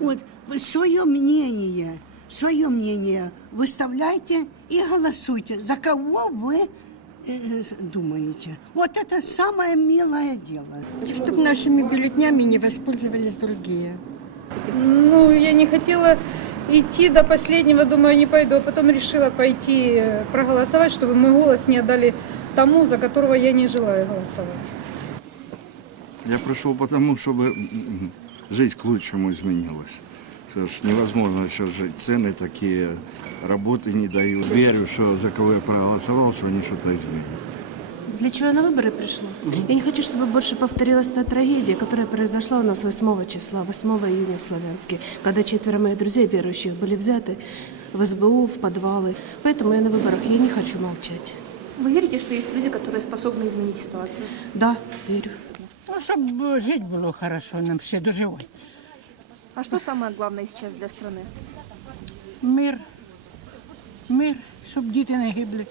Вот свое мнение, свое мнение выставляйте и голосуйте, за кого вы э, с- думаете. Вот это самое милое дело. Чтобы нашими бюллетнями не воспользовались другие. Ну, я не хотела идти до последнего, думаю, не пойду. А потом решила пойти э, проголосовать, чтобы мой голос не отдали тому, за которого я не желаю голосовать. Я пришел потому, чтобы жизнь к лучшему изменилась. Что ж невозможно сейчас жить. Цены такие, работы не дают. Верю, что за кого я проголосовал, что они что-то изменят. Для чего я на выборы пришла? Я не хочу, чтобы больше повторилась та трагедия, которая произошла у нас 8 числа, 8 июня в Славянске, когда четверо моих друзей верующих были взяты в СБУ, в подвалы. Поэтому я на выборах, я не хочу молчать. Вы верите, что есть люди, которые способны изменить ситуацию? Да, верю. Ну, щоб жити було хорошо, нам ще доживати. А что самое главное сейчас для страны? Мир. Мир, щоб діти не гибли.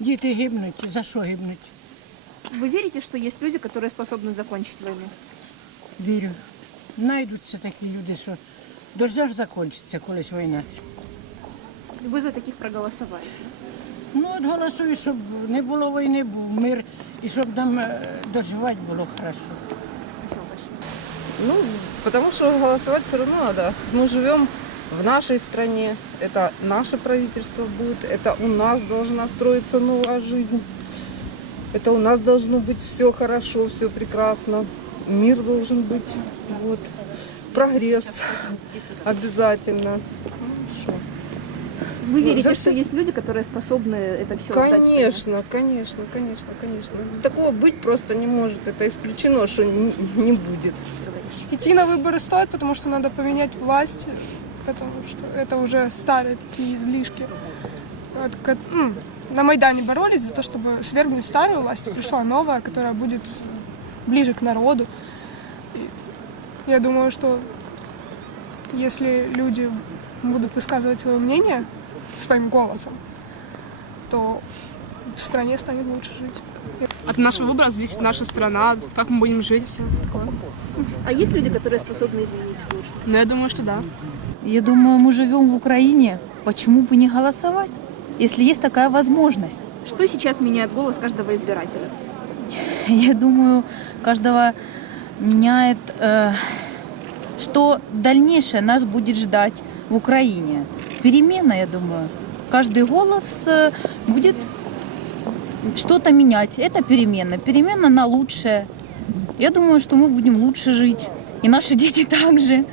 Діти гибнуть. За що гибнуть? Вы верите, что есть люди, которые способны закончить войну? Вірю. Найдуться такі люди, що дождеш закінчиться колись війна. Вы за таких проголосовали. Ну, от голосую, щоб не було війни, був мир, І щоб нам е, доживати було хорошо. Спасибо большое. Ну, потому что голосовать все равно надо. Мы живем в нашей стране, это наше правительство будет, это у нас должна строиться новая жизнь. Это у нас должно быть все хорошо, все прекрасно. Мир должен быть, вот. Прогресс обязательно. Шо? Вы верите, за что всё- есть люди, которые способны это все Конечно, конечно, конечно, конечно. Такого быть просто не может. Это исключено, что н- не будет. Идти на выборы стоит, потому что надо поменять власть, потому что это уже старые такие излишки. Вот, на Майдане боролись за то, чтобы свергнуть старую власть, и пришла новая, которая будет ближе к народу. И я думаю, что если люди будут высказывать свое мнение своим голосом, то в стране станет лучше жить. От нашего выбора зависит наша страна, как мы будем жить, все такое. А есть люди, которые способны изменить к лучшему? Но я думаю, что да. Я думаю, мы живем в Украине. Почему бы не голосовать, если есть такая возможность? Что сейчас меняет голос каждого избирателя? Я думаю, каждого меняет, э, что дальнейшее нас будет ждать в Украине. Перемена, я думаю. Каждый голос э, будет что-то менять. Это перемена. Перемена на лучшее. Я думаю, что мы будем лучше жить. И наши дети также.